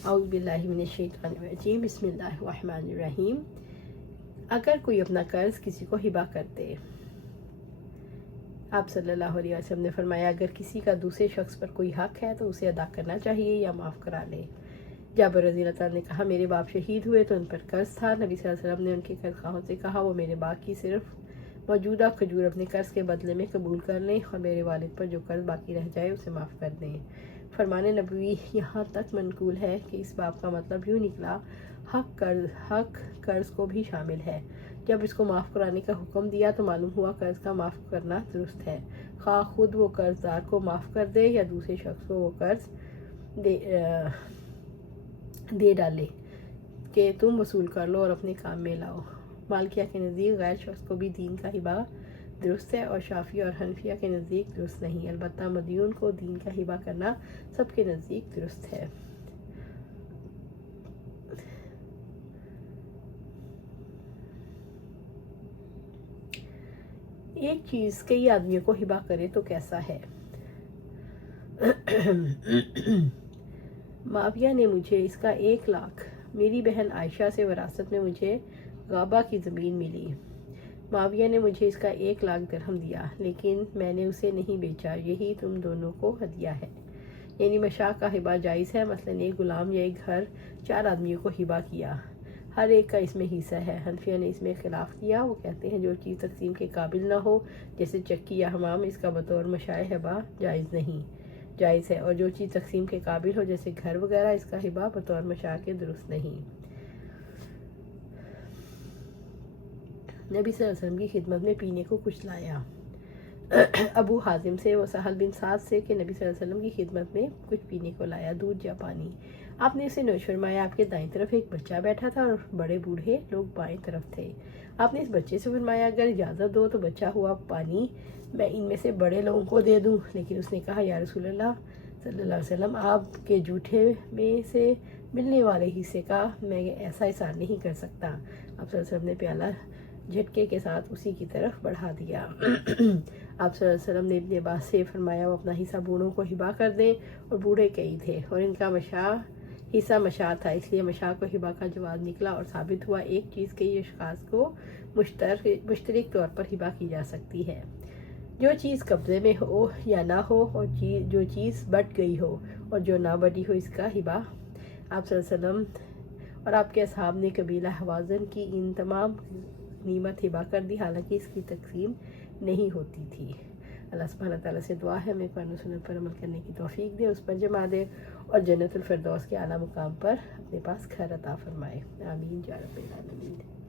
औज़ु बिल्लाहि मिनश्शैतानिर्रजीम बिस्मिल्लाहिर्रहमानिर्रहीम। अगर कोई अपना कर्ज किसी को हिबा कर दे, आप सल्लल्लाहु अलैहि वसल्लम ने फरमाया अगर किसी का दूसरे शख्स पर कोई हक है तो उसे अदा करना चाहिए या माफ़ करा ले। जाबिर रज़ी अल्लाह तआला ने कहा मेरे बाप शहीद हुए तो उन पर कर्ज था। नबी सल्लल्लाहु अलैहि वसल्लम ने उनके कर्जखाओं से कहा वो मेरे बाप की सिर्फ मौजूदा खजूर अपने कर्ज के बदले में कबूल कर लें और मेरे वालिद पर जो कर्ज बाकी रह जाए उसे माफ़ कर दें। फरमाने नबवी यहाँ तक मनकूल है कि इस बाप का मतलब यूँ निकला हक कर्ज को भी शामिल है। जब इसको माफ़ कराने का हुक्म दिया तो मालूम हुआ कर्ज का माफ़ करना दुरुस्त है, खा खुद वो कर्जदार को माफ़ कर दे या दूसरे शख्स को वो कर्ज दे डाले कि तुम वसूल कर लो और अपने काम में लाओ। मालिकिया के नज़दीक गैर शख्स को भी दीन का हिबा दुरुस्त है और शाफी और हनफिया के नज़दीक दुरुस्त नहीं। अलबत्ता मदयून को दीन का हिबा करना सबके नज़दीक दुरुस्त है। एक चीज़ कई आदमियों को हिबा करे तो कैसा है? माविया ने मुझे इसका 1 लाख, मेरी बहन आयशा से विरासत में मुझे गाबा की ज़मीन मिली। माविया ने मुझे इसका 1 लाख दिरहम दिया लेकिन मैंने उसे नहीं बेचा, यही तुम दोनों को हदिया है। यानी मशा का हिबा जायज़ है। मसलन एक गुलाम या एक घर 4 आदमियों को हिबा किया, हर एक का इसमें हिस्सा है। हनफिया ने इसमें खिलाफ किया। वो कहते हैं जो चीज़ तकसीम के काबिल ना हो जैसे चक्की या हमाम, इसका बतौर मशाए हिबा जायज़ है, और जो चीज़ तकसीम के काबिल हो जैसे घर वगैरह, इसका हिबा बतौर मशा के दुरुस्त नहीं। नबी सल्लल्लाहु अलैहि वसल्लम की खिदमत में पीने को कुछ लाया। अबू हाजिम से व सहल बिन साद से कि नबी सल्लल्लाहु अलैहि वसल्लम की खिदमत में कुछ पीने को लाया, दूध या पानी। आपने इसे नोश फरमाया। आपके दाईं तरफ एक बच्चा बैठा था और बड़े बूढ़े लोग बाएं तरफ थे। आपने इस बच्चे से फरमाया अगर इजाज़त दो तो बच्चा हुआ पानी मैं इनमें से बड़े लोगों को दे दूं। लेकिन उसने कहा या रसूलल्लाह सल्लल्लाहु अलैहि वसल्लम, आपके जूठे में से मिलने वाले हिस्से का मैं ऐसा इसार नहीं कर सकता। आप सल्लल्लाहु अलैहि वसल्लम ने प्याला झटके के साथ उसी की तरफ बढ़ा दिया। आप सल्लल्लाहु अलैहि वसल्लम ने इब्ने अब्बास से फरमाया वो अपना हिस्सा बूढ़ों को हिबा कर दें, और बूढ़े कई थे और इनका हिस्सा मशा था, इसलिए मशा को हिबा का जवाब निकला और साबित हुआ एक चीज़ कई अशखास को मुश्तरक तौर पर हिबा की जा सकती है। जो चीज़ कब्ज़े में हो या ना हो, और जो चीज़ बट गई हो और जो ना बटी हो, इसका हिबा आप सल्लल्लाहु अलैहि वसल्लम और आपके असहाब ने कबीला हवाज़न की इन तमाम नीमत हिबा कर दी, हालांकि इसकी तकसीम नहीं होती थी। अल्लाह सुब्हानहू व तआला से दुआ है हमें कुरान और सुन्नत पर अमल करने की तौफीक दे, उस पर जमा दे और जन्नतुल फिरदौस के आला मुकाम पर अपने पास खैर अता फरमाए। आमीन या रब्बिल आलमीन।